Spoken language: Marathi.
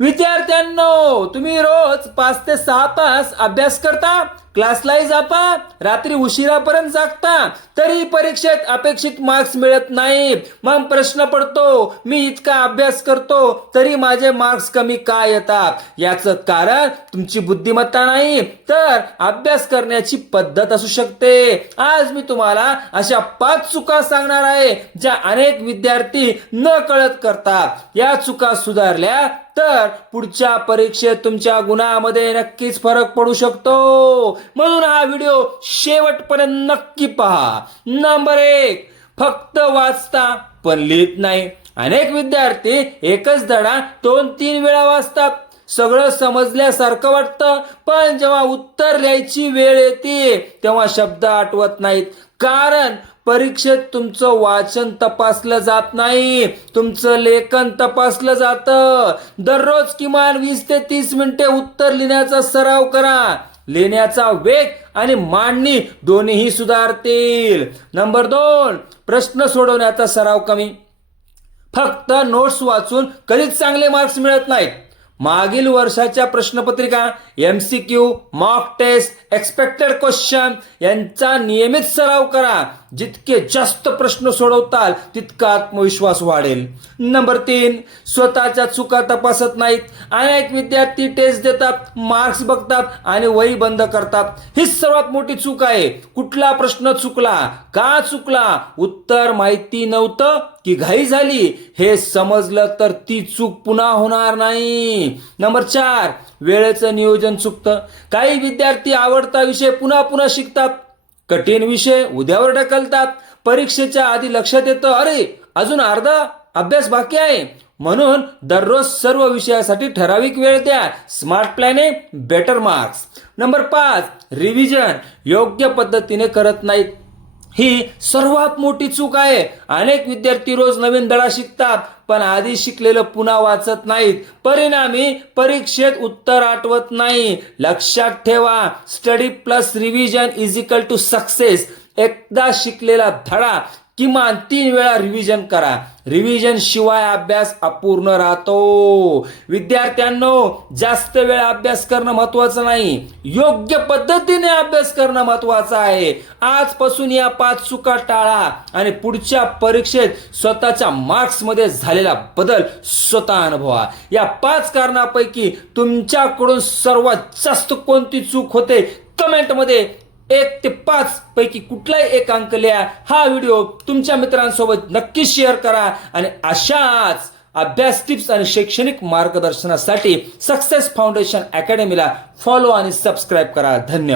विद्यार्थ्यांनो, तुम्ही रोज 5 ते 6 तास अभ्यास करता, क्लासलाही जाता, रात्री उशिरापर्यंत जागता, तरी परीक्षेत अपेक्षित मार्क्स मिळत नाहीत. मग प्रश्न पडतो, मी इतका अभ्यास करतो तरी माझे मार्क्स कमी का येतात? याचं कारण तुमची बुद्धिमत्ता नाही, तर अभ्यास करण्याची पद्धत असू शकते. आज मी तुम्हाला अशा 5 चुका सांगणार आहे ज्या अनेक विद्यार्थी न कळत करतात. या चुका सुधारल्या तर पुढच्या परीक्षेत तुमच्या गुणामध्ये नक्कीच फरक पडू शकतो. म्हणून हा व्हिडिओ शेवटपर्यंत नक्की पहा. नंबर 1, फक्त वाचता पण लिहित नाही. अनेक विद्यार्थी एकच धडा 2-3 वेळा वाचतात. सगळं समजल्यासारखं वाटतं, पण जेव्हा उत्तर लिहायची वेळ येते तेव्हा शब्द आठवत नाहीत. कारण परीक्षेत तुमचं वाचन तपासलं जात नाही, तुमचं लेखन तपासलं जातं. दररोज किमान 20 ते 30 मिनिटे उत्तर लिहिण्याचा सराव करा. लिहिण्याचा वेग आणि मांडणी दोन्हीही सुधारतील. नंबर 2, प्रश्न सोडवण्याचा सराव कमी. फक्त नोट्स वाचून कधीच चांगले मार्क्स मिळत नाहीत. मागील वर्षाच्या प्रश्नपत्रिका, MCQ, mock test, expected question यांचा नियमित सराव करा. जितके जास्त प्रश्न सोडवताल तितका आत्मविश्वास वाढेल. नंबर 3, स्वतःच्या चुका तपासत नाहीत. अनेक विद्यार्थी टेस्ट देतात, मार्क्स बघतात आणि वही बंद करतात. ही सर्वात मोठी चूक आहे. कुठला प्रश्न चुकला, का चुकला, उत्तर माहिती नव्हतं की घाई झाली हे समजलं तर ती चूक पुन्हा होणार नाही. नंबर 4, वेळेचं नियोजन चुकतं. काही विद्यार्थी आवडता विषय पुन्हा पुन्हा शिकतात, कठीण विषय उद्यावर ढकलतात. परीक्षेच्या आधी लक्षात येतं, अरे अजून अर्धा अभ्यास बाकी आहे. म्हणून दररोज सर्व विषयासाठी ठराविक वेळ द्या. Smart planning, better marks. Number 5, revision योग्य पद्धतीने करत नाहीत. ही सर्वात मोठी चूक आहे. अनेक विद्यार्थी रोज नवीन धडा शिकतात, पण आधी शिकलेलं पुन्हा वाचत नाहीत. परिणामी परीक्षेत उत्तर आठवत नाही. लक्षात ठेवा, study plus revision is equal to success. एकदा शिकलेला धडा किमान 3 वेळा रिव्हिजन करा. रिव्हिजन शिवाय अभ्यास अपूर्ण राहतो. विद्यार्थ्यांनो, जास्त वेळ अभ्यास करणं महत्वाचं नाही, योग्य पद्धतीने अभ्यास करणं महत्वाचं आहे. आजपासून या 5 चुका टाळा आणि पुढच्या परीक्षेत स्वतःच्या मार्क्स मध्ये झालेला बदल स्वतः अनुभवा. या 5 कारणापैकी तुमच्याकडून सर्वात जास्त कोणती चूक होते कमेंट मध्ये 1 ते 5 पैकी कुठलाही एक अंक लिहा. हा व्हिडिओ तुमच्या मित्रांसोबत नक्की शेअर करा आणि अशाच अभ्यास टिप्स आणि शैक्षणिक मार्गदर्शनासाठी सक्सेस फाउंडेशन अकॅडमीला फॉलो आणि सबस्क्राईब करा. धन्यवाद.